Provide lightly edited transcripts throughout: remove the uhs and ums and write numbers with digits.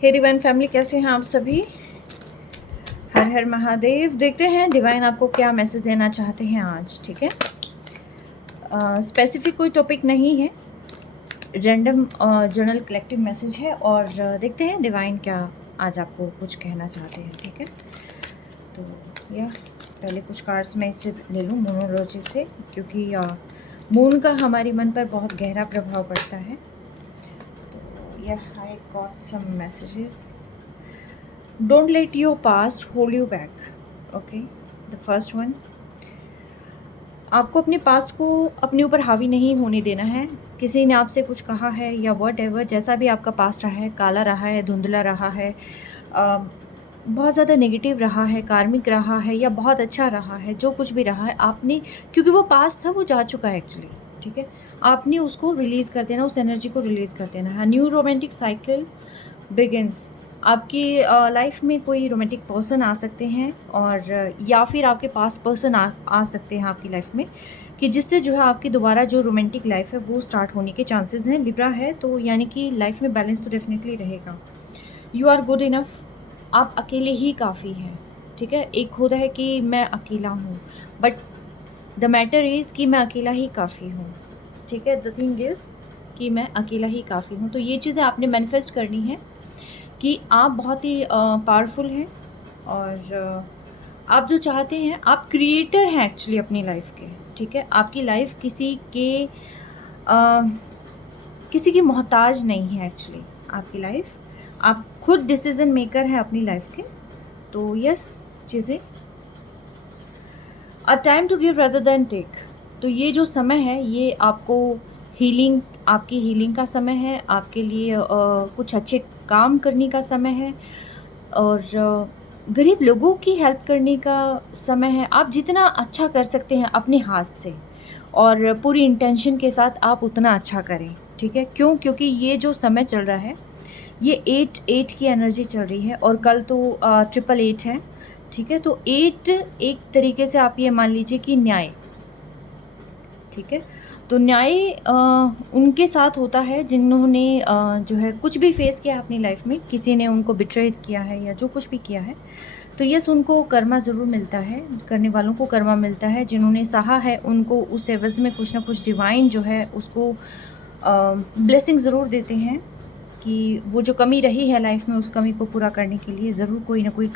हे divine family, कैसे हैं आप सभी। हर हर महादेव। देखते हैं डिवाइन आपको क्या मैसेज देना चाहते हैं आज। ठीक है, स्पेसिफिक कोई टॉपिक नहीं है, रैंडम जर्नल कलेक्टिव मैसेज है और देखते हैं डिवाइन क्या आज आपको कुछ कहना चाहते हैं। ठीक है, तो या पहले कुछ कार्ड्स मैं इससे ले लूँ मोनोलॉजी से, क्योंकि मून का हमारी मन पर बहुत गहरा प्रभाव पड़ता है। तो या I got some messages. Don't let your past hold you back. Okay, the first one. आपको अपने पास्ट को अपने ऊपर हावी नहीं होने देना है। किसी ने आपसे कुछ कहा है या वट एवर, जैसा भी आपका पास्ट रहा है, काला रहा है, धुंधला रहा है, बहुत ज़्यादा नेगेटिव रहा है, कार्मिक रहा है या बहुत अच्छा रहा है, जो कुछ भी रहा है आपने, क्योंकि वो पास्ट था, वो जा चुका है एक्चुअली। ठीक है, आपने उसको रिलीज़ कर देना, उस एनर्जी को रिलीज़ कर देना है। New romantic cycle begins. आपकी लाइफ में कोई रोमांटिक पर्सन आ सकते हैं और या फिर आपके पास पर्सन आ सकते हैं आपकी लाइफ में, कि जिससे जो है आपकी दोबारा जो रोमांटिक लाइफ है वो स्टार्ट होने के चांसेस हैं। लिब्रा है तो यानी कि लाइफ में बैलेंस तो डेफिनेटली रहेगा। You are good enough. आप अकेले ही काफ़ी हैं। ठीक है, एक होता है कि मैं अकेला हूँ, बट द मैटर इज़ कि मैं अकेला ही काफ़ी हूँ। ठीक है, द थिंग इज़ कि मैं अकेला ही काफ़ी हूँ। तो ये चीज़ें आपने मैनिफेस्ट करनी है कि आप बहुत ही पावरफुल हैं और आप जो चाहते हैं, आप क्रिएटर हैं एक्चुअली अपनी लाइफ के। ठीक है, आपकी लाइफ किसी की मोहताज नहीं है एक्चुअली। आपकी लाइफ, आप खुद डिसीजन मेकर हैं अपनी लाइफ के। तो यस, चीज़ें a time to give rather than take. तो ये जो समय है ये आपको आपकी हीलिंग का समय है, आपके लिए कुछ अच्छे काम करने का समय है और गरीब लोगों की हेल्प करने का समय है। आप जितना अच्छा कर सकते हैं अपने हाथ से और पूरी इंटेंशन के साथ आप उतना अच्छा करें। ठीक है, क्यों? क्योंकि ये जो समय चल रहा है ये 8 की एनर्जी चल रही है और कल तो 888 है। ठीक है, तो 8 एक तरीके से आप ये मान लीजिए कि न्याय। ठीक है, तो न्याय उनके साथ होता है जिन्होंने जो है कुछ भी फेस किया अपनी लाइफ में, किसी ने उनको बिट्रेड किया है या जो कुछ भी किया है, तो यस, उनको कर्मा ज़रूर मिलता है। करने वालों को कर्मा मिलता है। जिन्होंने सहा है उनको उस एवज़ में कुछ ना कुछ डिवाइन जो है उसको ब्लेसिंग ज़रूर देते हैं कि वो जो कमी रही है लाइफ में उस कमी को पूरा करने के लिए ज़रूर कोई ना कोई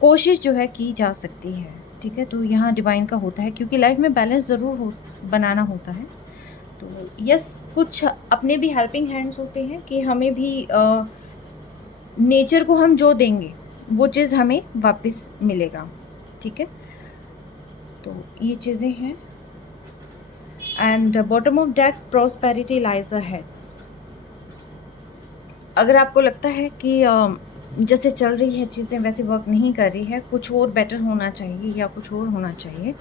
कोशिश जो है की जा सकती है। ठीक है, तो यहाँ डिवाइन का होता है, क्योंकि लाइफ में बैलेंस ज़रूर बनाना होता है। तो यस, कुछ अपने भी हेल्पिंग हैंड्स होते हैं कि हमें भी नेचर को हम जो देंगे वो चीज़ हमें वापस मिलेगा। ठीक है, तो ये चीज़ें हैं। And bottom of deck, prosperity lies ahead. अगर आपको लगता है कि जैसे चल रही है चीज़ें वैसे वर्क नहीं कर रही है, कुछ और बेटर होना चाहिए या कुछ और होना चाहिए,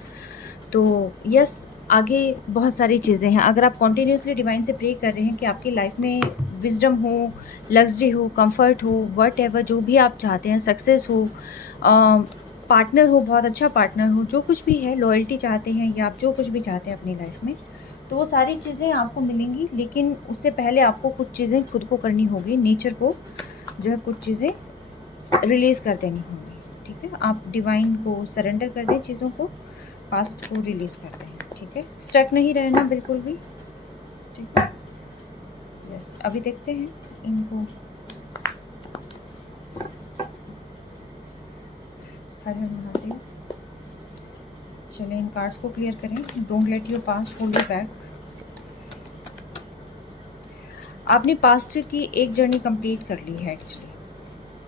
तो यस, आगे बहुत सारी चीज़ें हैं। अगर आप कॉन्टीन्यूसली डिवाइन से प्रे कर रहे हैं कि आपकी लाइफ में विजडम हो, लग्जरी हो, कंफर्ट हो, वट एवर जो भी आप चाहते हैं, सक्सेस हो, पार्टनर हो, बहुत अच्छा पार्टनर हो, जो कुछ भी है, लॉयल्टी चाहते हैं या आप जो कुछ भी चाहते हैं अपनी लाइफ में, तो वो सारी चीज़ें आपको मिलेंगी। लेकिन उससे पहले आपको कुछ चीज़ें खुद को करनी होगी, नेचर को जो है कुछ चीज़ें रिलीज़ कर देनी होंगी। ठीक है, आप डिवाइन को सरेंडर कर दें, चीज़ों को, पास्ट को रिलीज़ कर दें। ठीक है, स्टक नहीं रहना बिल्कुल भी। ठीक है, यस, अभी देखते हैं इनको। हर हर महादेव। चलिए इन कार्ड्स को क्लियर करें। Don't let your past hold you back. आपने पास्ट की एक जर्नी कंप्लीट कर ली है एक्चुअली।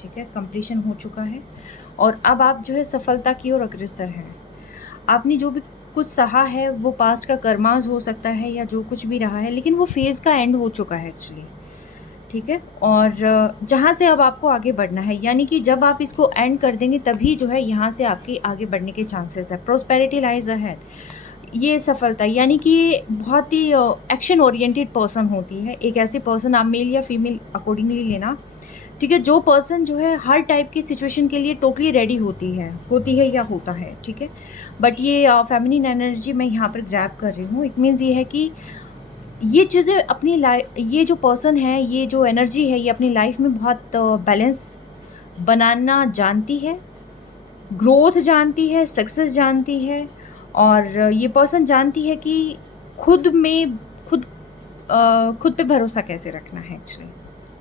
ठीक है, कंप्लीशन हो चुका है और अब आप जो है सफलता की ओर अग्रसर हैं। आपने जो भी कुछ सहा है वो पास्ट का कर्माज हो सकता है या जो कुछ भी रहा है, लेकिन वो फेज़ का एंड हो चुका है एक्चुअली। ठीक है, और जहाँ से अब आपको आगे बढ़ना है, यानी कि जब आप इसको एंड कर देंगे तभी जो है यहाँ से आपकी आगे बढ़ने के चांसेस है। प्रॉस्पेरिटी लाइज अहेड, ये सफलता, यानी कि ये बहुत ही एक्शन ओरिएंटेड पर्सन होती है। एक ऐसी पर्सन, आप मेल या फीमेल अकॉर्डिंगली लेना। ठीक है, जो पर्सन जो है हर टाइप की सिचुएशन के लिए टोटली रेडी होती है या होता है। ठीक है, बट ये फेमिनिन एनर्जी मैं यहाँ पर ग्रैब कर रही हूँ। इट मीन्स ये है कि ये चीज़ें अपनी ये जो पर्सन है, ये जो एनर्जी है, ये अपनी लाइफ में बहुत बैलेंस बनाना जानती है, ग्रोथ जानती है, सक्सेस जानती है, और ये पर्सन जानती है कि खुद में खुद पे भरोसा कैसे रखना है एक्चुअली।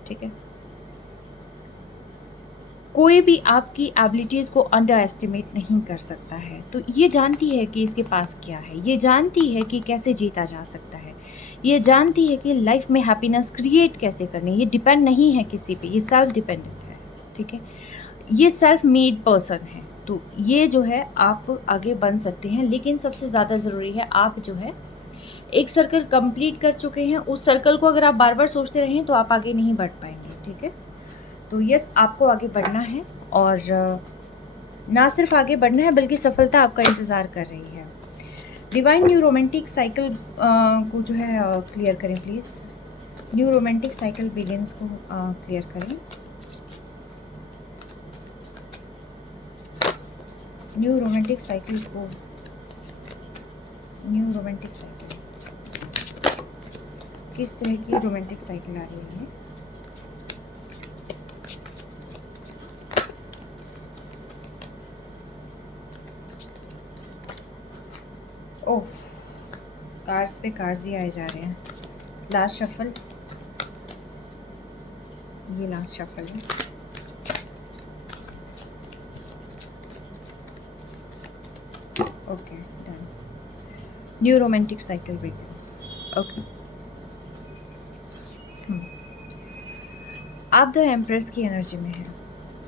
ठीक है, कोई भी आपकी एबिलिटीज़ को अंडर एस्टिमेट नहीं कर सकता है। तो ये जानती है कि इसके पास क्या है, ये जानती है कि कैसे जीता जा सकता है, ये जानती है कि लाइफ में हैप्पीनेस क्रिएट कैसे करनी है। ये डिपेंड नहीं है किसी पे, ये सेल्फ डिपेंडेंट है। ठीक है, ये सेल्फ मेड पर्सन है। तो ये जो है आप आगे बन सकते हैं, लेकिन सबसे ज़्यादा ज़रूरी है आप जो है एक सर्कल कंप्लीट कर चुके हैं, उस सर्कल को अगर आप बार बार सोचते रहें तो आप आगे नहीं बढ़ पाएंगे। ठीक है, तो यस, आपको आगे बढ़ना है, और ना सिर्फ आगे बढ़ना है बल्कि सफलता आपका इंतज़ार कर रही है। डिवाइन न्यू रोमांटिक साइकिल को जो है क्लियर करें please. New romantic cycle begins को क्लियर करें। न्यू रोमांटिक साइकिल को, न्यू रोमांटिक साइकिल किस तरह की रोमांटिक साइकिल आ रही है? ओह, कार्ड्स पे कार्ड्स ही आए जा रहे हैं। लास्ट शफल, ये लास्ट शफल है। Okay, done. New romantic cycle begins. Okay, आप द एम्प्रेस की एनर्जी में हैं।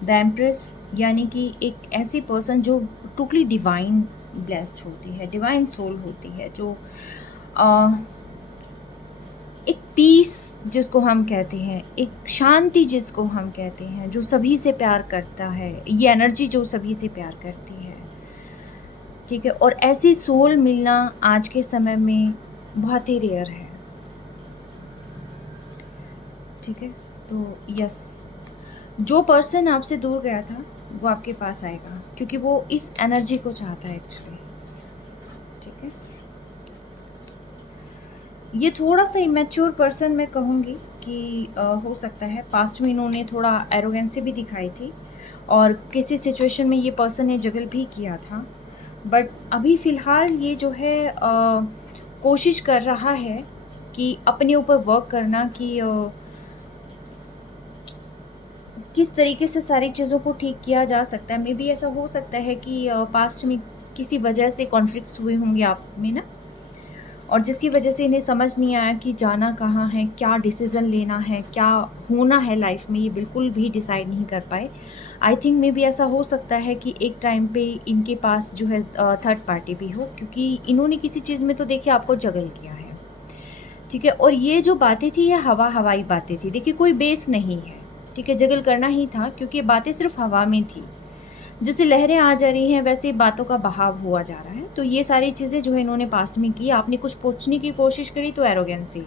द एम्प्रेस यानी कि एक ऐसी पर्सन जो टोटली डिवाइन ब्लेस्ड होती है, डिवाइन सोल होती है, जो एक पीस जिसको हम कहते हैं, एक शांति जिसको हम कहते हैं, जो सभी से प्यार करता है, ये एनर्जी जो सभी से प्यार करती है। ठीक है, और ऐसी सोल मिलना आज के समय में बहुत ही रेयर है। ठीक है, तो यस, जो पर्सन आपसे दूर गया था वो आपके पास आएगा, क्योंकि वो इस एनर्जी को चाहता है एक्चुअली। ठीक है, ये थोड़ा सा इमेच्योर पर्सन मैं कहूँगी कि हो सकता है पास्ट में इन्होंने थोड़ा एरोगेंसी भी दिखाई थी, और किसी सिचुएशन में ये पर्सन ने जगल भी किया था, बट अभी फ़िलहाल ये जो है कोशिश कर रहा है कि अपने ऊपर वर्क करना, कि किस तरीके से सारी चीज़ों को ठीक किया जा सकता है। मे बी ऐसा हो सकता है कि पास्ट में किसी वजह से कॉन्फ्लिक्ट्स हुए होंगे आप में ना, और जिसकी वजह से इन्हें समझ नहीं आया कि जाना कहाँ है, क्या डिसीज़न लेना है, क्या होना है लाइफ में, ये बिल्कुल भी डिसाइड नहीं कर पाए। आई थिंक मे बी ऐसा हो सकता है कि एक टाइम पे इनके पास जो है थर्ड पार्टी भी हो, क्योंकि इन्होंने किसी चीज़ में तो देखिए आपको जगल किया है। ठीक है, और ये जो बातें थी ये हवाई बातें थी, देखिए कोई बेस नहीं है। ठीक है, जगल करना ही था, क्योंकि ये बातें सिर्फ हवा में थी, जैसे लहरें आ जा रही हैं वैसे बातों का बहाव हुआ जा रहा है। तो ये सारी चीज़ें जो है इन्होंने पास्ट में की, आपने कुछ पूछने की कोशिश करी तो एरोगेंसी।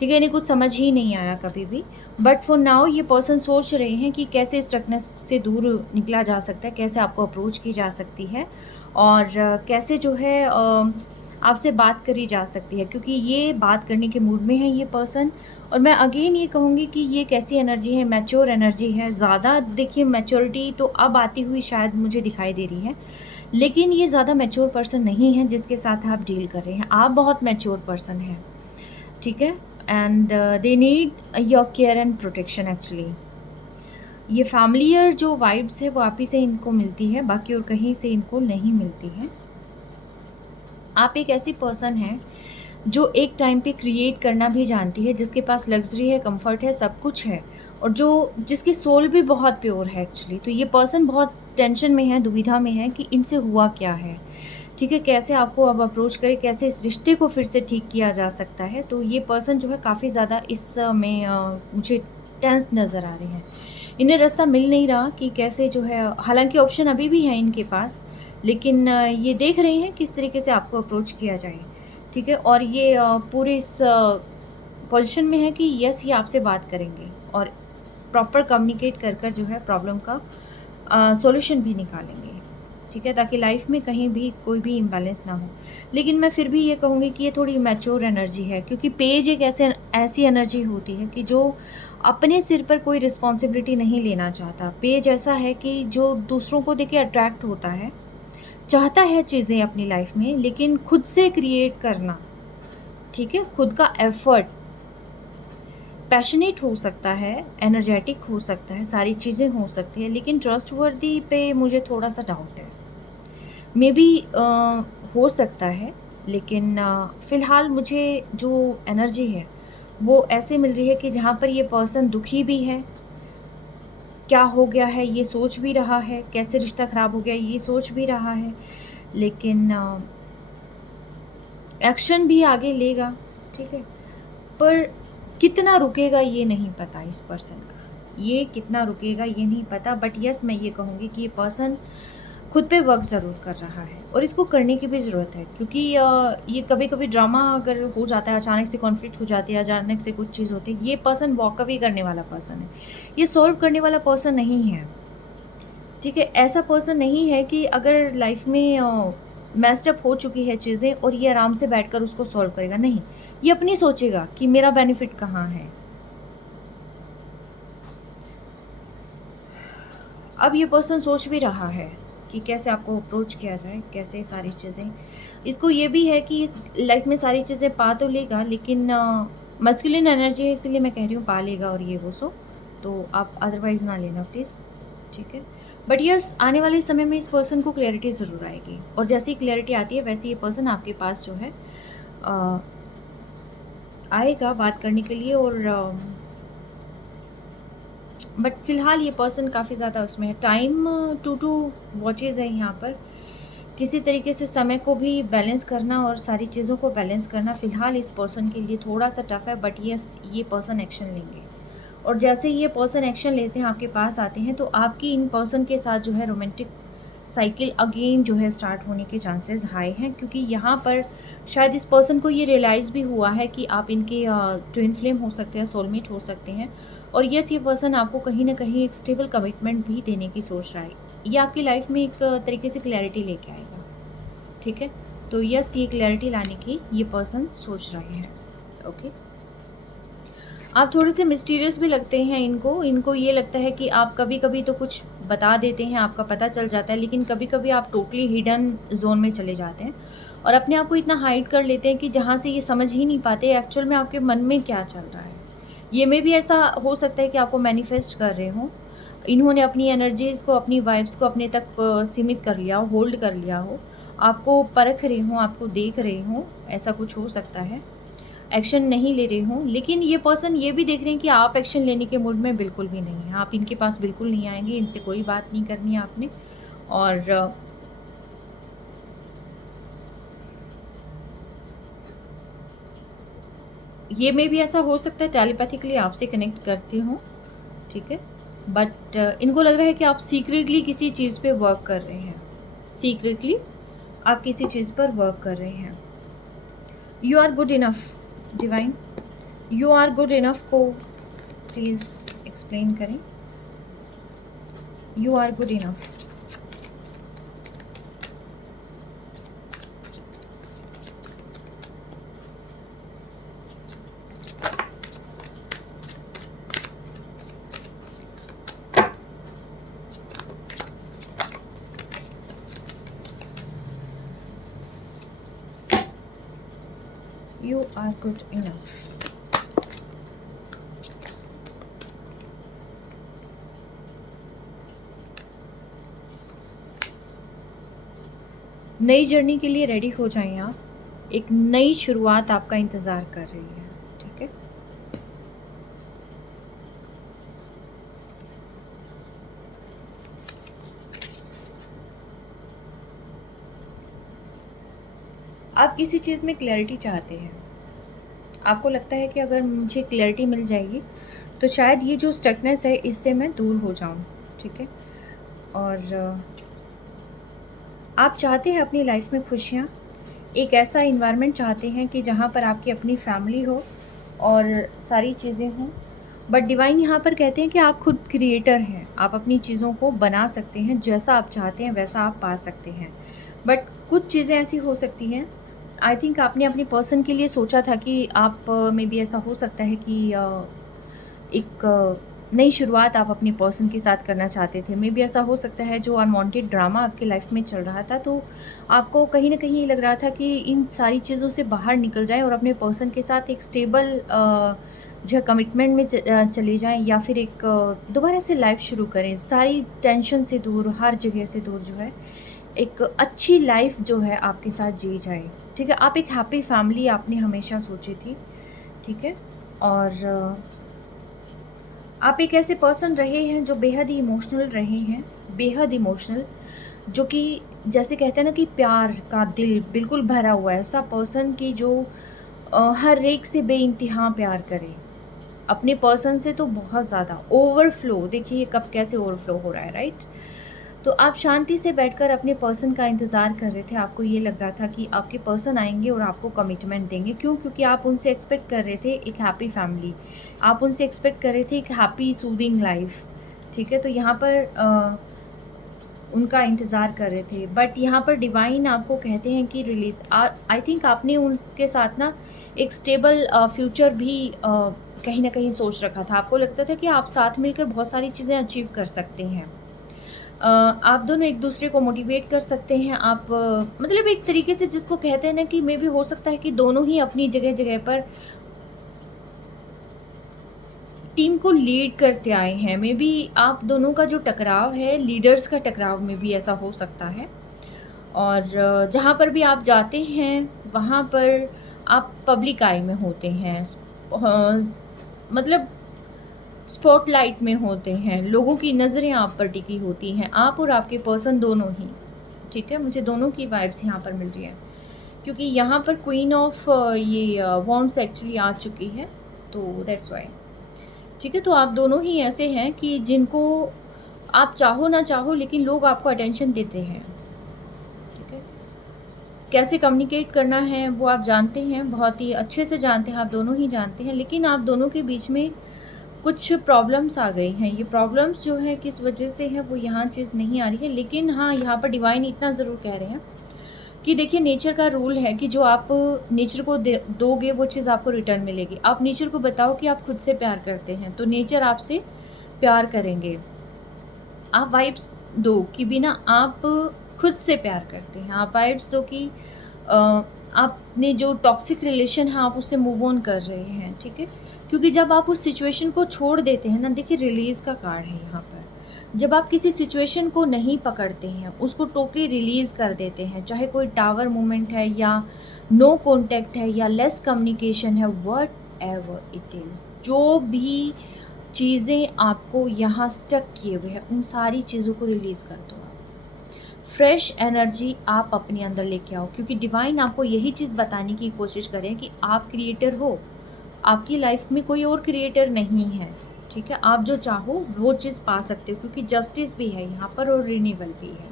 ठीक है, इन्हें कुछ समझ ही नहीं आया कभी भी, बट फॉर नाउ ये पर्सन सोच रहे हैं कि कैसे इस स्ट्रकनेस से दूर निकला जा सकता है, कैसे आपको अप्रोच की जा सकती है, और कैसे जो है आपसे बात करी जा सकती है, क्योंकि ये बात करने के मूड में है ये पर्सन। और मैं अगेन ये कहूँगी कि ये कैसी एनर्जी है, मैच्योर एनर्जी है। ज़्यादा देखिए मैच्योरिटी तो अब आती हुई शायद मुझे दिखाई दे रही है, लेकिन ये ज़्यादा मैच्योर पर्सन नहीं है जिसके साथ आप डील कर रहे हैं। आप बहुत मैच्योर पर्सन हैं। ठीक है, and they need your care and protection actually. ये फैमिलियर जो वाइब्स है वो आप ही से इनको मिलती है, बाकी और कहीं से इनको नहीं मिलती है। आप एक ऐसी पर्सन हैं जो एक टाइम पे क्रिएट करना भी जानती है, जिसके पास लग्जरी है, कंफर्ट है, सब कुछ है, और जिसकी सोल भी बहुत प्योर है एक्चुअली। तो ये पर्सन बहुत टेंशन में है, दुविधा में है कि इनसे हुआ क्या है। ठीक है, कैसे आपको अब अप्रोच करे, कैसे इस रिश्ते को फिर से ठीक किया जा सकता है। तो ये पर्सन जो है काफ़ी ज़्यादा इसमें मुझे टेंस नज़र आ रहे हैं। इन्हें रास्ता मिल नहीं रहा कि कैसे जो है, हालांकि ऑप्शन अभी भी है इनके पास, लेकिन ये देख रहे हैं किस तरीके से आपको अप्रोच किया जाए। ठीक है, और ये पूरे इस पोजीशन में है कि यस, ये आपसे बात करेंगे और प्रॉपर कम्युनिकेट कर जो है प्रॉब्लम का सॉल्यूशन भी निकालेंगे। ठीक है, ताकि लाइफ में कहीं भी कोई भी इम्बैलेंस ना हो। लेकिन मैं फिर भी ये कहूँगी कि ये थोड़ी मैच्योर एनर्जी है, क्योंकि पेज एक ऐसी एनर्जी होती है कि जो अपने सिर पर कोई रिस्पॉन्सिबिलिटी नहीं लेना चाहता। पेज ऐसा है कि जो दूसरों को देख के अट्रैक्ट होता है, चाहता है चीज़ें अपनी लाइफ में, लेकिन खुद से क्रिएट करना, ठीक है, खुद का एफर्ट, पैशनेट हो सकता है, एनर्जेटिक हो सकता है, सारी चीज़ें हो सकती है, लेकिन ट्रस्टवर्दी पे मुझे थोड़ा-सा डाउट है। मे बी हो सकता है, लेकिन फ़िलहाल मुझे जो एनर्जी है, वो ऐसे मिल रही है कि जहाँ पर ये पर्सन दुखी भी है, क्या हो गया है ये सोच भी रहा है, कैसे रिश्ता ख़राब हो गया ये सोच भी रहा है, लेकिन एक्शन भी आगे लेगा, ठीक है? पर कितना रुकेगा ये नहीं पता इस पर्सन का, ये कितना रुकेगा ये नहीं पता, बट यस मैं ये कहूँगी कि ये पर्सन खुद पे वर्क ज़रूर कर रहा है और इसको करने की भी ज़रूरत है, क्योंकि ये कभी-कभी ड्रामा अगर हो जाता है, अचानक से कॉन्फ्लिक्ट हो जाती है, अचानक से कुछ चीज़ होती है, ये पर्सन वॉक अवे करने वाला पर्सन है, ये सॉल्व करने वाला पर्सन नहीं है, ठीक है? ऐसा पर्सन नहीं है कि अगर लाइफ में मेस्ड अप हो चुकी है चीज़ें और ये आराम से बैठकर उसको सॉल्व करेगा, नहीं। ये अपनी सोचेगा कि मेरा बेनिफिट कहाँ है। अब ये पर्सन सोच भी रहा है कि कैसे आपको अप्रोच किया जाए, कैसे सारी चीज़ें। इसको ये भी है कि लाइफ में सारी चीज़ें पा तो लेगा, लेकिन मस्कुलिन एनर्जी है, इसीलिए मैं कह रही हूँ पा लेगा और ये वो सो, तो आप अदरवाइज़ ना लेना प्लीज़, ठीक है? बट यस, आने वाले समय में इस पर्सन को क्लैरिटी ज़रूर आएगी और जैसे ही क्लैरिटी आती है वैसे ये पर्सन आपके पास जो है आएगा बात करने के लिए। और बट फ़िलहाल ये पर्सन काफ़ी ज़्यादा उसमें है। टाइम 2 वॉचेज़ है यहाँ पर। किसी तरीके से समय को भी बैलेंस करना और सारी चीज़ों को बैलेंस करना फ़िलहाल इस पर्सन के लिए थोड़ा-सा टफ़ है, बट यस, ये पर्सन एक्शन लेंगे। और जैसे ही ये पर्सन एक्शन लेते हैं, आपके पास आते हैं, तो आपकी इन पर्सन के साथ जो है रोमांटिक साइकिल अगेन जो है स्टार्ट होने के चांसेस हाई हैं, क्योंकि यहाँ पर शायद इस पर्सन को ये रियलाइज़ भी हुआ है कि आप इनके ट्विन फ्लेम हो सकते हैं, सोलमेट हो सकते हैं। और यस, ये पर्सन आपको कहीं न कहीं एक स्टेबल कमिटमेंट भी देने की सोच रहा है। ये आपकी लाइफ में एक तरीके से क्लैरिटी लेके आएगा, ठीक है? तो यस, ये क्लैरिटी लाने की ये पर्सन सोच रहे हैं, ओके? आप थोड़े से मिस्टीरियस भी लगते हैं इनको ये लगता है कि आप कभी-कभी तो कुछ बता देते हैं, आपका पता चल जाता है, लेकिन कभी-कभी आप टोटली हिडन ज़ोन में चले जाते हैं और अपने आप को इतना हाइड कर लेते हैं कि जहाँ से ये समझ ही नहीं पाते एक्चुअल में आपके मन में क्या चल रहा है। ये में भी ऐसा हो सकता है कि आपको मैनिफेस्ट कर रहे हों, इन्होंने अपनी एनर्जीज़ को, अपनी वाइब्स को अपने तक सीमित कर लिया हो, होल्ड कर लिया हो, आपको परख रहे हों, आपको देख रहे हों, ऐसा कुछ हो सकता है। एक्शन नहीं ले रहे हों, लेकिन ये पर्सन ये भी देख रहे हैं कि आप एक्शन लेने के मूड में बिल्कुल भी नहीं हैं। आप इनके पास बिल्कुल नहीं आएँगे, इनसे कोई बात नहीं करनी है आपने। और ये में भी ऐसा हो सकता है टेलीपैथिकली आपसे कनेक्ट करते हों, ठीक है? बट इनको लग रहा है कि आप सीक्रेटली किसी चीज़ पे वर्क कर रहे हैं। सीक्रेटली आप किसी चीज़ पर वर्क कर रहे हैं। You are good enough Divine, you are good enough को प्लीज़ एक्सप्लेन करें। You are good enough. You are good enough. नई जर्नी के लिए रेडी हो जाएं आप। एक नई शुरुआत आपका इंतज़ार कर रही है, ठीक है? आप किसी चीज़ में क्लैरिटी चाहते हैं। आपको लगता है कि अगर मुझे क्लैरिटी मिल जाएगी तो शायद ये जो स्टकनेस है इससे मैं दूर हो जाऊँ, ठीक है? और आप चाहते हैं अपनी लाइफ में खुशियाँ, एक ऐसा इन्वायरमेंट चाहते हैं कि जहाँ पर आपकी अपनी फैमिली हो और सारी चीज़ें हों, बट डिवाइन यहाँ पर कहते हैं कि आप खुद क्रिएटर हैं, आप अपनी चीज़ों को बना सकते हैं, जैसा आप चाहते हैं वैसा आप पा सकते हैं। बट कुछ चीज़ें ऐसी हो सकती हैं, आई थिंक आपने अपने पर्सन के लिए सोचा था कि आप मे बी ऐसा हो सकता है कि एक नई शुरुआत आप अपने पर्सन के साथ करना चाहते थे। मे बी ऐसा हो सकता है जो अनवांटेड ड्रामा आपकी लाइफ में चल रहा था, तो आपको कहीं न कहीं लग रहा था कि इन सारी चीज़ों से बाहर निकल जाएँ और अपने पर्सन के साथ एक स्टेबल जो है कमिटमेंट में चले जाएँ, या फिर एक दोबारा से लाइफ शुरू करें। सारी टेंशन से दूर, हर जगह से दूर जो है, एक अच्छी लाइफ जो है आपके साथ जी जाए। ठीक है? आप एक हैप्पी फैमिली आपने हमेशा सोची थी। ठीक है? और आप एक ऐसे पर्सन रहे हैं जो बेहद ही इमोशनल रहे हैं, बेहद इमोशनल, जो कि जैसे कहते हैं ना कि प्यार का दिल बिल्कुल भरा हुआ है, ऐसा पर्सन कि जो हर एक से बेइंतहा प्यार करे। अपने पर्सन से तो बहुत ज़्यादा ओवरफ्लो, देखिए ये कब कैसे ओवरफ्लो हो रहा है, राइट? तो आप शांति से बैठकर अपने पर्सन का इंतज़ार कर रहे थे। आपको ये लग रहा था कि आपके पर्सन आएँगे और आपको कमिटमेंट देंगे। क्यों? क्योंकि आप उनसे एक्सपेक्ट कर रहे थे एक हैप्पी फैमिली। आप उनसे एक्सपेक्ट कर रहे थे एक हैप्पी सूदिंग लाइफ़। ठीक है? तो यहाँ पर उनका इंतज़ार कर रहे थे। बट यहाँ पर डिवाइन आपको कहते हैं कि रिलीज़ आई थिंक आपने उनके साथ ना एक स्टेबल फ्यूचर भी कहीं न कहीं सोच रखा था। आपको लगता था कि आप साथ मिलकर बहुत सारी चीज़ें अचीव कर सकते हैं। आप दोनों एक-दूसरे को मोटिवेट कर सकते हैं। आप मतलब एक तरीके से जिसको कहते हैं ना कि मे बी हो सकता है कि दोनों ही अपनी जगह-जगह पर टीम को लीड करते आए हैं। मे बी आप दोनों का जो टकराव है, लीडर्स का टकराव में भी ऐसा हो सकता है। और जहाँ पर भी आप जाते हैं, वहाँ पर आप पब्लिक आई में होते हैं। मतलब स्पॉटलाइट में होते हैं, लोगों की नज़रें आप पर टिकी होती हैं, आप और आपके पर्सन दोनों ही। ठीक है? मुझे दोनों की वाइब्स यहाँ पर मिल रही हैं, क्योंकि यहाँ पर क्वीन ऑफ ये वॉन्ड्स एक्चुअली आ चुकी है, तो दैट्स व्हाई। ठीक है? तो आप दोनों ही ऐसे हैं कि जिनको आप चाहो ना चाहो लेकिन लोग आपको अटेंशन देते हैं। ठीक है? कैसे कम्युनिकेट करना है वो आप जानते हैं, बहुत ही अच्छे से जानते हैं, आप दोनों ही जानते हैं, लेकिन आप दोनों के बीच में कुछ प्रॉब्लम्स आ गई हैं। ये प्रॉब्लम्स जो है किस वजह से है वो यहाँ चीज़ नहीं आ रही है, लेकिन हाँ, यहाँ पर डिवाइन इतना ज़रूर कह रहे हैं कि देखिए नेचर का रूल है कि जो आप नेचर को दोगे वो चीज़ आपको रिटर्न मिलेगी। आप नेचर को बताओ कि आप खुद से प्यार करते हैं, तो नेचर आपसे प्यार करेंगे। आप वाइब्स दो कि बिना आप खुद से प्यार करते हैं। आप वाइब्स दो कि आपने जो टॉक्सिक रिलेशन है आप उससे मूव ऑन कर रहे हैं, ठीक है? क्योंकि जब आप उस सिचुएशन को छोड़ देते हैं ना, देखिए रिलीज़ का कार्ड है यहाँ पर। जब आप किसी सिचुएशन को नहीं पकड़ते हैं, उसको टोटली रिलीज़ कर देते हैं, चाहे कोई टावर मूवमेंट है या नो कॉन्टैक्ट है या लेस कम्युनिकेशन है, व्हाटएवर इट इज़, जो भी चीज़ें आपको यहाँ स्टक किए हुए हैं, उन सारी चीज़ों को रिलीज़ कर दो। फ्रेश एनर्जी आप अपने अंदर लेके आओ, क्योंकि डिवाइन आपको यही चीज़ बताने की कोशिश करें कि आप क्रिएटर हो, आपकी लाइफ में कोई और क्रिएटर नहीं है। ठीक है? आप जो चाहो वो चीज़ पा सकते हो, क्योंकि जस्टिस भी है यहाँ पर और रिन्यूअल भी है।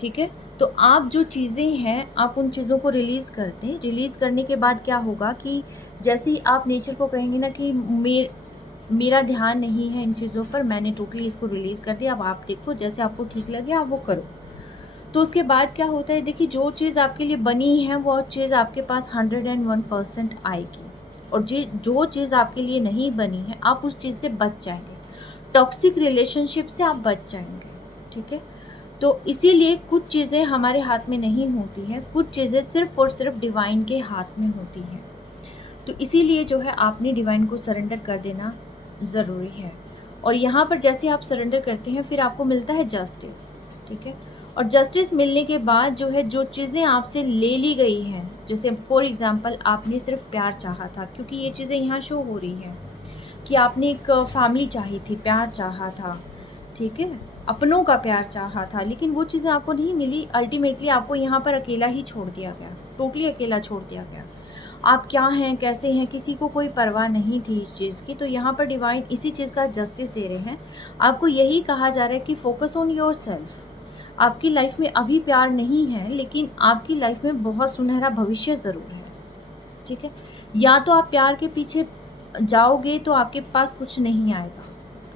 ठीक है? तो आप जो चीज़ें हैं आप उन चीज़ों को रिलीज़ कर दें। रिलीज़ करने के बाद क्या होगा कि जैसे ही आप नेचर को कहेंगे ना कि मेरा ध्यान नहीं है इन चीज़ों पर, मैंने टोटली इसको रिलीज़ कर दिया, अब आप देखो जैसे आपको ठीक लगे आप वो करो। तो उसके बाद क्या होता है, देखिए जो चीज़ आपके लिए बनी है वो चीज़ आपके पास 101% आएगी, और जो चीज़ आपके लिए नहीं बनी है आप उस चीज़ से बच जाएंगे, टॉक्सिक रिलेशनशिप से आप बच जाएंगे। ठीक है? तो इसीलिए कुछ चीज़ें हमारे हाथ में नहीं होती हैं, कुछ चीज़ें सिर्फ और सिर्फ डिवाइन के हाथ में होती हैं। तो इसीलिए जो है आपने डिवाइन को सरेंडर कर देना ज़रूरी है। और यहाँ पर जैसे आप सरेंडर करते हैं फिर आपको मिलता है जस्टिस। ठीक है? और जस्टिस मिलने के बाद जो है जो चीज़ें आपसे ले ली गई हैं, जैसे फॉर एग्ज़ाम्पल आपने सिर्फ प्यार चाहा था, क्योंकि ये चीज़ें यहाँ शो हो रही हैं कि आपने एक फैमिली चाही थी, प्यार चाहा था, ठीक है? अपनों का प्यार चाहा था, लेकिन वो चीज़ें आपको नहीं मिली। अल्टीमेटली आपको यहाँ पर अकेला ही छोड़ दिया गया, टोटली अकेला छोड़ दिया गया। आप क्या हैं, कैसे हैं, किसी को कोई परवाह नहीं थी इस चीज़ की। तो यहाँ पर डिवाइन इसी चीज़ का जस्टिस दे रहे हैं। आपको यही कहा जा रहा है कि फोकस ऑन योरसेल्फ। आपकी लाइफ में अभी प्यार नहीं है, लेकिन आपकी लाइफ में बहुत सुनहरा भविष्य ज़रूर है। ठीक है? या तो आप प्यार के पीछे जाओगे तो आपके पास कुछ नहीं आएगा,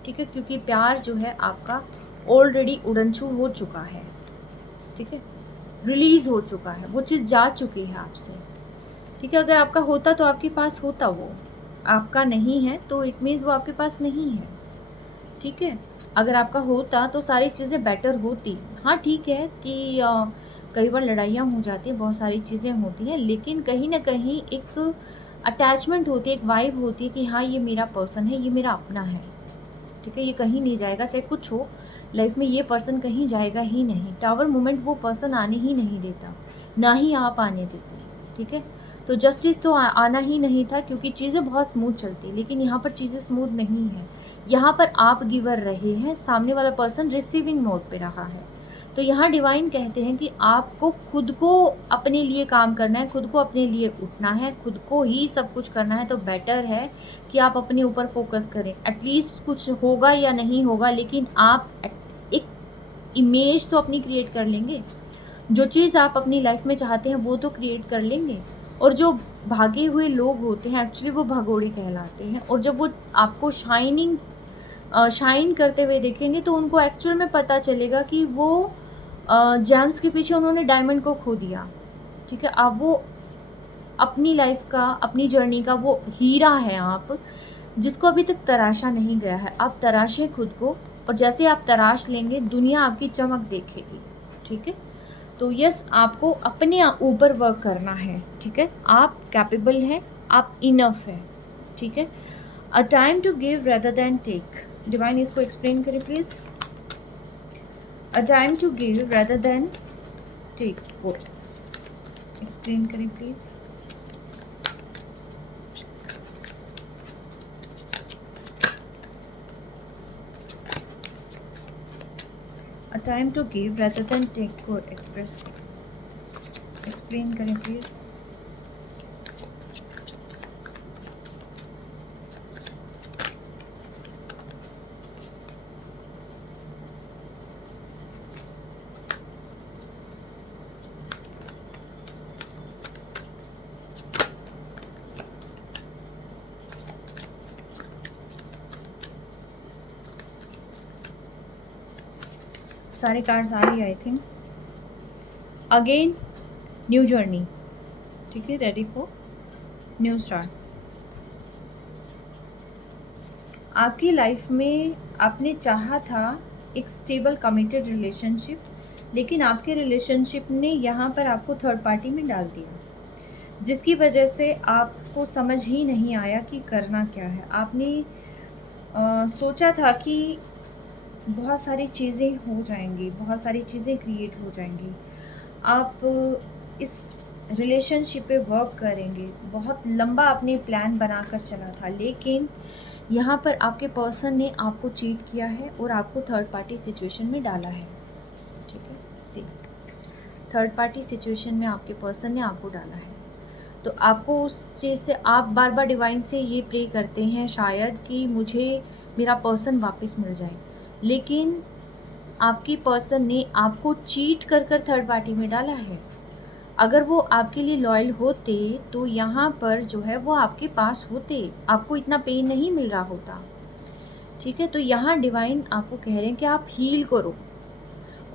ठीक है, क्योंकि प्यार जो है आपका ऑलरेडी उड़नछू हो चुका है, ठीक है, रिलीज़ हो चुका है, वो चीज़ जा चुकी है आपसे, ठीक है। अगर आपका होता तो आपके पास होता, वो आपका नहीं है तो इट मीन्स वो आपके पास नहीं है, ठीक है। अगर आपका होता तो सारी चीज़ें बेटर होती। हाँ ठीक है कि कई बार लड़ाइयाँ हो जाती हैं, बहुत सारी चीज़ें होती हैं, लेकिन कहीं न कहीं एक अटैचमेंट होती है, एक वाइब होती है कि हाँ ये मेरा पर्सन है, ये मेरा अपना है, ठीक है, ये कहीं नहीं जाएगा, चाहे कुछ हो लाइफ में, ये पर्सन कहीं जाएगा ही नहीं। टावर मोमेंट वो पर्सन आने ही नहीं देता, ना ही आप आने देते, ठीक है। तो जस्टिस तो आना ही नहीं था, क्योंकि चीज़ें बहुत स्मूथ चलती, लेकिन यहाँ पर चीज़ें स्मूथ नहीं है। यहाँ पर आप गिवर रहे हैं, सामने वाला पर्सन रिसीविंग मोड पे रहा है। तो यहाँ डिवाइन कहते हैं कि आपको खुद को अपने लिए काम करना है, खुद को अपने लिए उठना है, खुद को ही सब कुछ करना है। तो बेटर है कि आप अपने ऊपर फोकस करें। एटलीस्ट कुछ होगा या नहीं होगा, लेकिन आप एक इमेज तो अपनी क्रिएट कर लेंगे। जो चीज़ आप अपनी लाइफ में चाहते हैं वो तो क्रिएट कर लेंगे। और जो भागे हुए लोग होते हैं एक्चुअली वो भगोड़े कहलाते हैं, और जब वो आपको शाइन करते हुए देखेंगे तो उनको एक्चुअल में पता चलेगा कि वो जेम्स के पीछे उन्होंने डायमंड को खो दिया, ठीक है। अब वो अपनी लाइफ का, अपनी जर्नी का वो हीरा है आप, जिसको अभी तक तराशा नहीं गया है। आप तराशें खुद को, और जैसे आप तराश लेंगे दुनिया आपकी चमक देखेगी, ठीक है। तो यस, आपको अपने ऊपर वर्क करना है, ठीक है। आप कैपेबल हैं, आप इनफ है, ठीक है। A time to give rather than take. Divine इसको एक्सप्लेन करें please. A time to give rather than take को एक्सप्लेन करें please. A time to give rather than take को एक्सप्लेन करें प्लीज। सारे कार्ड्स आ रही I think. Again new journey, ठीक है, रेडी फॉर न्यू स्टार्ट। आपकी लाइफ में आपने चाहा था एक स्टेबल कमिटेड रिलेशनशिप, लेकिन आपके रिलेशनशिप ने यहाँ पर आपको थर्ड पार्टी में डाल दिया, जिसकी वजह से आपको समझ ही नहीं आया कि करना क्या है। आपने सोचा था कि बहुत सारी चीज़ें हो जाएंगी, बहुत सारी चीज़ें क्रिएट हो जाएंगी, आप इस रिलेशनशिप पे वर्क करेंगे, बहुत लंबा आपने प्लान बनाकर चला था, लेकिन यहाँ पर आपके पर्सन ने आपको चीट किया है और आपको थर्ड पार्टी सिचुएशन में डाला है, ठीक है। सी, थर्ड पार्टी सिचुएशन में आपके पर्सन ने आपको डाला है। तो आपको उस चीज़ से आप बार बार डिवाइन से ये प्रे करते हैं शायद कि मुझे मेरा पर्सन वापस मिल जाए, लेकिन आपकी पर्सन ने आपको चीट कर कर थर्ड पार्टी में डाला है। अगर वो आपके लिए लॉयल होते तो यहाँ पर जो है वो आपके पास होते, आपको इतना पेन नहीं मिल रहा होता, ठीक है। तो यहाँ डिवाइन आपको कह रहे हैं कि आप हील करो।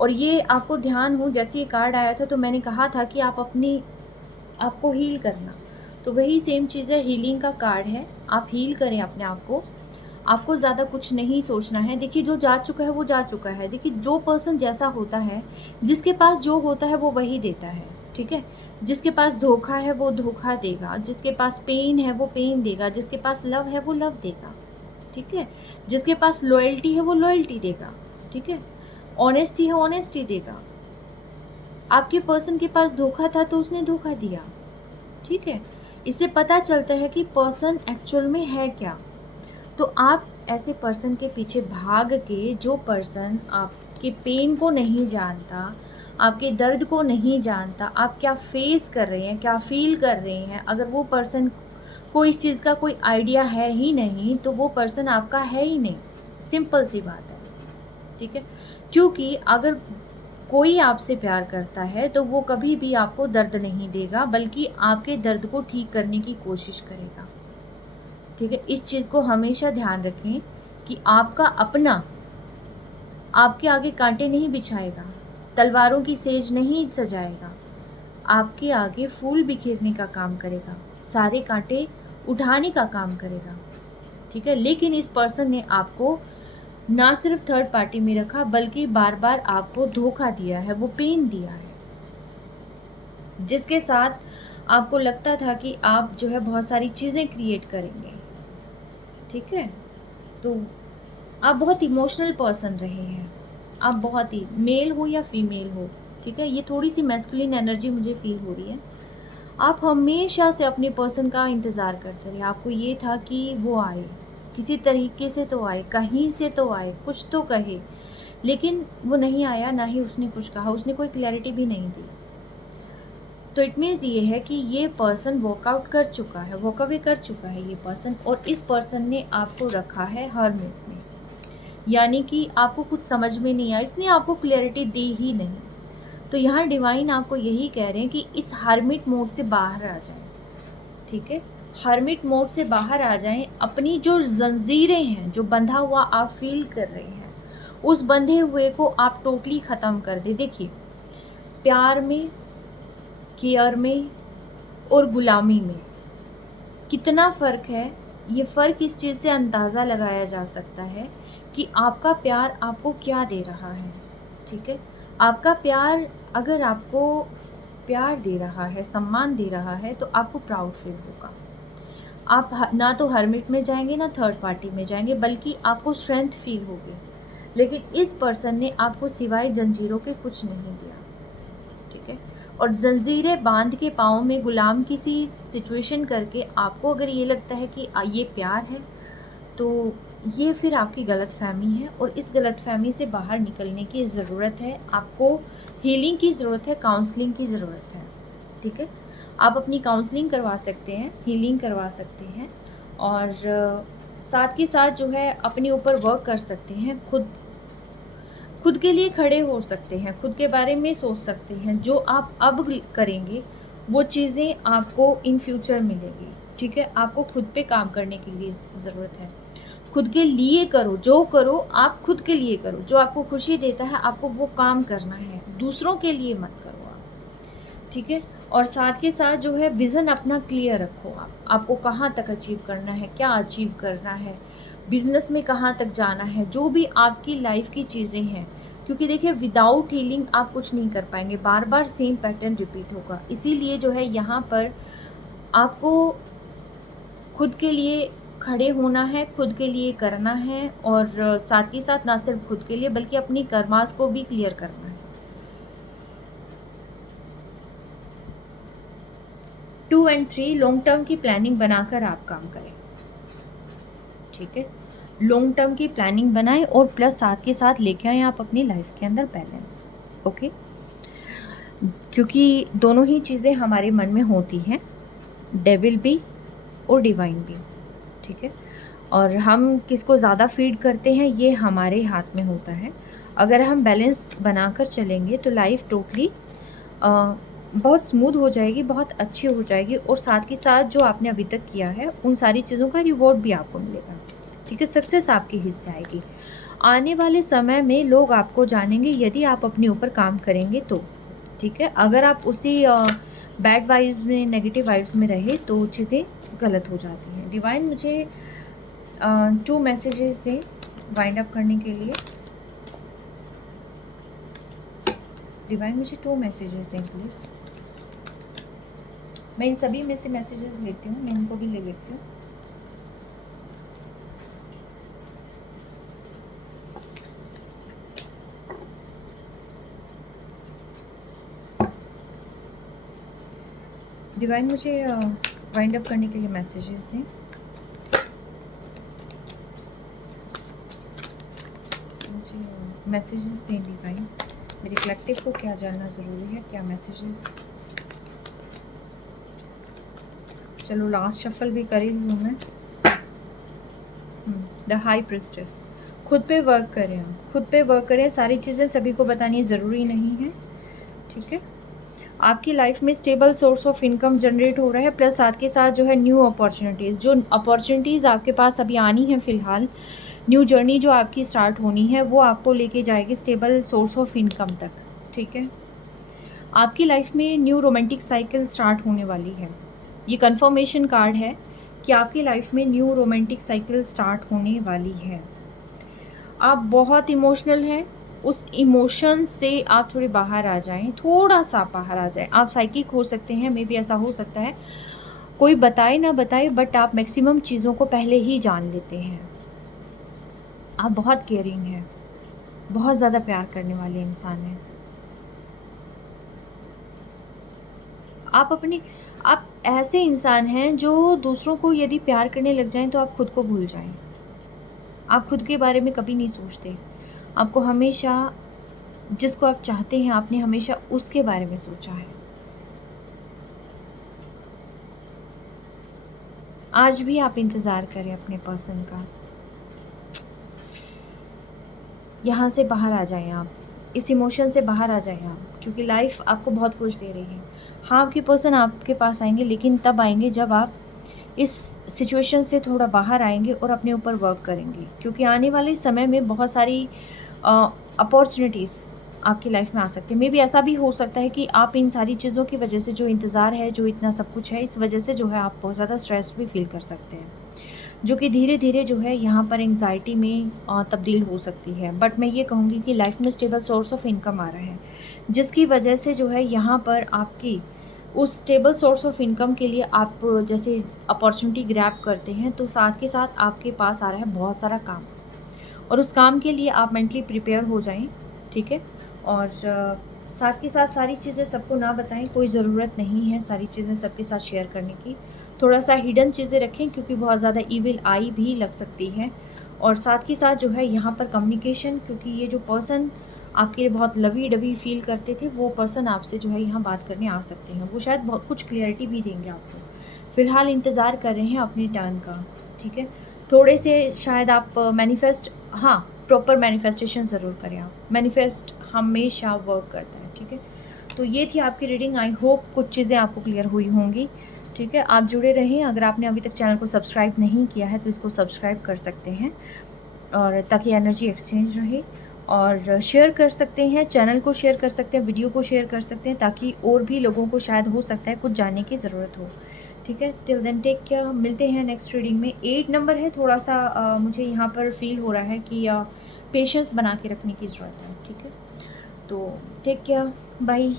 और ये आपको ध्यान हो, जैसे ये कार्ड आया था तो मैंने कहा था कि आपको हील करना, तो वही सेम चीज़ है, हीलिंग का कार्ड है। आप हील करें अपने आप को, आपको ज़्यादा कुछ नहीं सोचना है। देखिए जो जा चुका है वो जा चुका है। देखिए जो पर्सन जैसा होता है, जिसके पास जो होता है वो वही देता है, ठीक है। जिसके पास धोखा है वो धोखा देगा, जिसके पास पेन है वो पेन देगा, जिसके पास लव है वो लव देगा, ठीक है। जिसके पास लॉयल्टी है वो लॉयल्टी देगा, ठीक है। ऑनेस्टी है ऑनेस्टी देगा। आपके पर्सन के पास धोखा था तो उसने धोखा दिया, ठीक है। इससे पता चलता है कि पर्सन एक्चुअल में है क्या। तो आप ऐसे पर्सन के पीछे भाग के, जो पर्सन आपके पेन को नहीं जानता, आपके दर्द को नहीं जानता, आप क्या फेस कर रहे हैं, क्या फील कर रहे हैं, अगर वो पर्सन को इस चीज़ का कोई आइडिया है ही नहीं तो वो पर्सन आपका है ही नहीं। सिंपल सी बात है, ठीक है। क्योंकि अगर कोई आपसे प्यार करता है तो वो कभी भी आपको दर्द नहीं देगा, बल्कि आपके दर्द को ठीक करने की कोशिश करेगा, ठीक है, इस चीज़ को हमेशा ध्यान रखें कि आपका अपना आपके आगे कांटे नहीं बिछाएगा, तलवारों की सेज नहीं सजाएगा, आपके आगे फूल बिखेरने का काम करेगा, सारे कांटे उठाने का काम करेगा। ठीक है, लेकिन इस पर्सन ने आपको ना सिर्फ थर्ड पार्टी में रखा बल्कि बार बार आपको धोखा दिया है, वो पेन दिया है, जिसके साथ आपको लगता था कि आप जो है बहुत सारी चीज़ें क्रिएट करेंगे। ठीक है, तो आप बहुत इमोशनल पर्सन रहे हैं, आप बहुत ही, मेल हो या फीमेल हो, ठीक है, ये थोड़ी सी मैस्कुलिन एनर्जी मुझे फील हो रही है। आप हमेशा से अपने पर्सन का इंतज़ार करते रहे, आपको ये था कि वो आए, किसी तरीके से तो आए, कहीं से तो आए, कुछ तो कहे, लेकिन वो नहीं आया, ना ही उसने कुछ कहा, उसने कोई क्लैरिटी भी नहीं दी। तो इट मीन्स ये है कि ये पर्सन वॉकआउट कर चुका है, वॉक अवे कर चुका है ये पर्सन, और इस पर्सन ने आपको रखा है हर्मिट में, यानी कि आपको कुछ समझ में नहीं आया, इसने आपको क्लैरिटी दी ही नहीं। तो यहाँ डिवाइन आपको यही कह रहे हैं कि इस हर्मिट मोड से बाहर आ जाएं। ठीक है, हर्मिट मोड से बाहर आ जाएं, अपनी जो जंजीरें हैं, जो बंधा हुआ आप फील कर रहे हैं, उस बंधे हुए को आप टोटली ख़त्म कर दें। देखिए, प्यार में, केयर में और गुलामी में कितना फ़र्क है, ये फ़र्क इस चीज़ से अंदाज़ा लगाया जा सकता है कि आपका प्यार आपको क्या दे रहा है। ठीक है, आपका प्यार अगर आपको प्यार दे रहा है, सम्मान दे रहा है, तो आपको प्राउड फील होगा। आप ना तो हर्मिट में जाएंगे ना थर्ड पार्टी में जाएंगे, बल्कि आपको स्ट्रेंथ फील होगी। लेकिन इस पर्सन ने आपको सिवाय जंजीरों के कुछ नहीं दिया। ठीक है, और जंजीरें बांध के पाँव में गुलाम किसी सिचुएशन करके आपको अगर ये लगता है कि ये प्यार है, तो ये फिर आपकी गलतफहमी है, और इस गलतफहमी से बाहर निकलने की ज़रूरत है। आपको हीलिंग की ज़रूरत है, काउंसलिंग की ज़रूरत है। ठीक है, आप अपनी काउंसलिंग करवा सकते हैं, हीलिंग करवा सकते हैं, और साथ के साथ जो है अपने ऊपर वर्क कर सकते हैं, खुद के लिए खड़े हो सकते हैं, खुद के बारे में सोच सकते हैं। जो आप अब करेंगे वो चीज़ें आपको इन फ्यूचर मिलेगी। ठीक है, आपको खुद पे काम करने के लिए ज़रूरत है, खुद के लिए करो, जो करो आप खुद के लिए करो, जो आपको खुशी देता है आपको वो काम करना है, दूसरों के लिए मत करो आप। ठीक है, और साथ के साथ जो है विज़न अपना क्लियर रखो। आपको कहाँ तक अचीव करना है, क्या अचीव करना है, बिजनेस में कहाँ तक जाना है, जो भी आपकी लाइफ की चीज़ें हैं, क्योंकि देखिए विदाउट हीलिंग आप कुछ नहीं कर पाएंगे, बार बार सेम पैटर्न रिपीट होगा। इसीलिए जो है यहाँ पर आपको खुद के लिए खड़े होना है, खुद के लिए करना है, और साथ ही साथ ना सिर्फ खुद के लिए बल्कि अपनी कर्मास को भी क्लियर करना है। 2 और 3 लॉन्ग टर्म की प्लानिंग बनाकर आप काम करें। ठीक है, लॉन्ग टर्म की प्लानिंग बनाएं, और प्लस साथ के साथ लेके आएँ आप अपनी लाइफ के अंदर बैलेंस। ओके, क्योंकि दोनों ही चीज़ें हमारे मन में होती हैं, डेविल भी और डिवाइन भी। ठीक है, और हम किसको ज़्यादा फीड करते हैं ये हमारे हाथ में होता है। अगर हम बैलेंस बनाकर चलेंगे तो लाइफ टोटली बहुत स्मूथ हो जाएगी, बहुत अच्छी हो जाएगी, और साथ के साथ जो आपने अभी तक किया है उन सारी चीज़ों का रिवॉर्ड भी आपको मिलेगा। ठीक है, सक्सेस आपके हिस्से आएगी। आने वाले समय में लोग आपको जानेंगे यदि आप अपने ऊपर काम करेंगे तो। ठीक है, अगर आप उसी बैड वाइब्स में, नेगेटिव वाइब्स में रहे तो चीज़ें गलत हो जाती हैं। डिवाइन मुझे 2 मैसेजेस दें वाइंड अप करने के लिए। डिवाइन मुझे 2 मैसेजेस दें प्लीज़। मैं इन सभी में से मैसेजेस लेती हूँ, मैं इनको भी ले लेती हूँ। डिवाइन मुझे वाइंड अप करने के लिए मैसेजेस दें। मुझे मैसेजेस दें डिवाइन, मेरे कलेक्टिव को क्या जानना ज़रूरी है, क्या मैसेजेस। चलो लास्ट शफल भी कर ही लूँ मैं। द हाई प्रिस्टेस, खुद पे वर्क करें, हम खुद पे वर्क करें। सारी चीज़ें सभी को बतानी ज़रूरी नहीं है। ठीक है, आपकी लाइफ में stable source of income generate हो रहा है, प्लस साथ के साथ जो है न्यू अपॉर्चुनिटीज़, जो अपॉर्चुनिटीज़ आपके पास अभी आनी है फ़िलहाल, न्यू जर्नी जो आपकी स्टार्ट होनी है वो आपको लेके जाएगी स्टेबल सोर्स ऑफ इनकम तक, ठीक है। आपकी लाइफ में न्यू रोमांटिक साइकिल स्टार्ट होने वाली है। ये कंफर्मेशन कार्ड है कि आपकी लाइफ में न्यू रोमांटिक साइकिल स्टार्ट होने वाली है। आप बहुत इमोशनल हैं, उस इमोशन से आप थोड़े बाहर आ जाएं, थोड़ा सा बाहर आ जाएं। आप साइकिक हो सकते हैं, मे बी ऐसा हो सकता है, कोई बताए ना बताए बट आप मैक्सिमम चीज़ों को पहले ही जान लेते हैं। आप बहुत केयरिंग हैं, बहुत ज़्यादा प्यार करने वाले इंसान हैं। आप ऐसे इंसान हैं जो दूसरों को यदि प्यार करने लग जाएं तो आप खुद को भूल जाएं। आप खुद के बारे में कभी नहीं सोचते। आपको हमेशा, जिसको आप चाहते हैं, आपने हमेशा उसके बारे में सोचा है। आज भी आप इंतज़ार करें अपने पर्सन का। यहाँ से बाहर आ जाएं आप, इस इमोशन से बाहर आ जाएं आप, क्योंकि लाइफ आपको बहुत कुछ दे रही है। हाँ, आपके पर्सन आपके पास आएंगे, लेकिन तब आएंगे जब आप इस सिचुएशन से थोड़ा बाहर आएंगे और अपने ऊपर वर्क करेंगे, क्योंकि आने वाले समय में बहुत सारी अपॉर्चुनिटीज़ आपकी लाइफ में आ सकती है। मे बी ऐसा भी हो सकता है कि आप इन सारी चीज़ों की वजह से, जो इंतज़ार है, जो इतना सब कुछ है, इस वजह से जो है आप बहुत ज़्यादा स्ट्रेस भी फील कर सकते हैं, जो कि धीरे धीरे जो है यहाँ पर एंग्जाइटी में तब्दील हो सकती है। बट मैं ये कहूँगी कि लाइफ में स्टेबल सोर्स ऑफ इनकम आ रहा है, जिसकी वजह से जो है यहाँ पर आपकी उस स्टेबल सोर्स ऑफ इनकम के लिए आप जैसे अपॉर्चुनिटी ग्रैब करते हैं, तो साथ के साथ आपके पास आ रहा है बहुत सारा काम, और उस काम के लिए आप मेंटली प्रिपेयर हो जाएं, ठीक है। और साथ के साथ सारी चीज़ें सबको ना बताएं, कोई ज़रूरत नहीं है सारी चीज़ें सबके साथ शेयर करने की। थोड़ा सा हिडन चीज़ें रखें, क्योंकि बहुत ज़्यादा ईविल आई भी लग सकती है। और साथ के साथ जो है यहाँ पर कम्युनिकेशन, क्योंकि ये जो पर्सन आपके लिए बहुत लवी डवी फील करते थे, वो पर्सन आपसे जो है यहाँ बात करने आ सकते हैं। वो शायद बहुत कुछ क्लियरिटी भी देंगे आपको। फ़िलहाल इंतज़ार कर रहे हैं अपनी टर्न का, ठीक है। थोड़े से शायद आप मैनिफेस्ट, हाँ, प्रॉपर मैनिफेस्टेशन ज़रूर करें आप। मैनिफेस्ट हमेशा वर्क करता है, ठीक है। तो ये थी आपकी रीडिंग। आई होप कुछ चीज़ें आपको क्लियर हुई होंगी, ठीक है। आप जुड़े रहें। अगर आपने अभी तक चैनल को सब्सक्राइब नहीं किया है तो इसको सब्सक्राइब कर सकते हैं, और ताकि एनर्जी एक्सचेंज रहे। और शेयर कर सकते हैं, चैनल को शेयर कर सकते हैं, वीडियो को शेयर कर सकते हैं, ताकि और भी लोगों को शायद हो सकता है कुछ जानने की ज़रूरत हो, ठीक है। Till then take care. मिलते हैं नेक्स्ट रीडिंग में। 8 नंबर है, थोड़ा सा मुझे यहाँ पर फील हो रहा है कि पेशेंस बना के रखने की ज़रूरत है, ठीक है। तो टेक केयर, बाय।